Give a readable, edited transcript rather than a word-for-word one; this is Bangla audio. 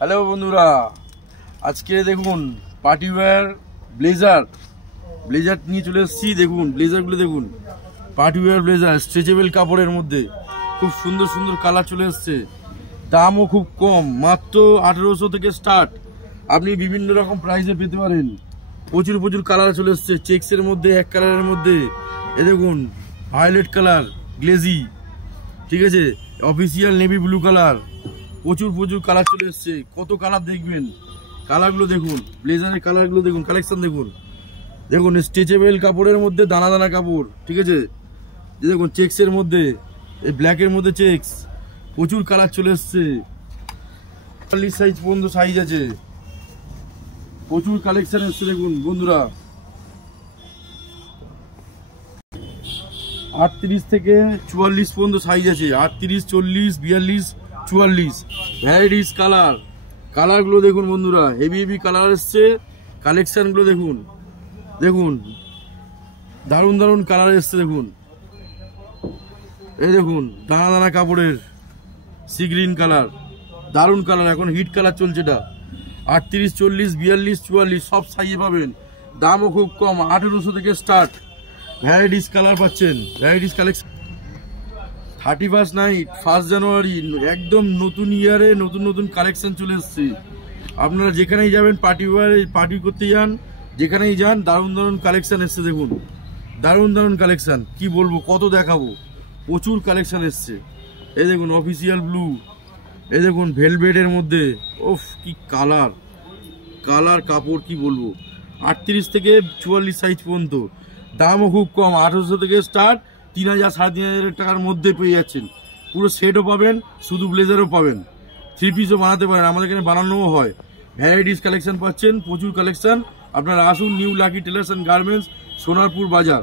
হ্যালো বন্ধুরা, আজকে দেখুন পার্টি ওয়্যার ব্লেজার নিয়ে চলে এসেছি। দেখুন ব্লেজারগুলো দেখুন, পার্টি ওয়্যার ব্লেজার স্ট্রেচেবল কাপড়ের মধ্যে খুব সুন্দর সুন্দর কালার চলে এসছে। দামও খুব কম, মাত্র 1800 থেকে স্টার্ট। আপনি বিভিন্ন রকম প্রাইসে পেতে পারেন। প্রচুর প্রচুর কালার চলে এসছে, চেক্সের মধ্যে, এক কালারের মধ্যে। এ দেখুন ভায়োলেট কালার, গ্লেজি, ঠিক আছে, অফিসিয়াল নেভি ব্লু কালার, প্রচুর প্রচুর কালার চলে এসছে। কত কালার দেখবেন, কালারগুলো দেখুন, ব্লেজারের কালারগুলো দেখুন, কালেকশন দেখুন। দেখুন স্ট্রেচেবল কাপড়ের মধ্যে দানা দানা কাপড়, ঠিক আছে। দেখুন চেক্সের মধ্যে, এই ব্ল্যাকের মধ্যে চেক্স, প্রচুর কালার চলে এসছে। 40 সাইজ পর্যন্ত সাইজ আছে, প্রচুর কালেকশন এসছে। দেখুন বন্ধুরা 38 থেকে 44 পর্যন্ত সাইজ আছে। 38, 40, 42, 44 ভ্যারাইটিস কালার। কালারগুলো দেখুন বন্ধুরা, হেভি হেভি কালার এসছে। কালেকশনগুলো দেখুন, দেখুন দারুণ দারুণ কালার এসছে। দেখুন এই দেখুন দানা দানা কাপড়ের সি গ্রিন কালার, দারুণ কালার, এখন হিট কালার চলছে এটা। 38, 40, 42, 44 সব সাইজে পাবেন। দামও খুব কম, 1800 থেকে স্টার্ট। ভ্যারাইটিস কালার পাচ্ছেন, ভ্যারাইটিস কালেকশন। 31st নাইট, 1 জানুয়ারি, একদম নতুন ইয়ারে নতুন নতুন কালেকশন চলে এসছে। আপনারা যেখানেই যাবেন, পার্টি করতে যান, যেখানেই যান, দারুণ দারুণ কালেকশন এসছে। দেখুন দারুণ দারুণ কালেকশন, কি বলবো, কত দেখাবো, প্রচুর কালেকশন এসছে। এই দেখুন অফিসিয়াল ব্লু, এই দেখুন ভেলভেটের মধ্যে, ওফ কি কালার, কালার কাপড় কি বলবো। 38 থেকে 44 সাইজ পর্যন্ত, দামও খুব কম, 1800 থেকে স্টার্ট। 3000, 3500 টাকার মধ্যে পেয়ে যাচ্ছেন। পুরো সেটও পাবেন, শুধু ব্লেজারও পাবেন, 3 পিসও বানাতে পারেন, আমাদের এখানে বানানোও হয়। ভ্যারাইটিস কালেকশন পাচ্ছেন, প্রচুর কালেকশন। আপনারা আসুন new lucky tailors and garments, Sonarpur বাজার।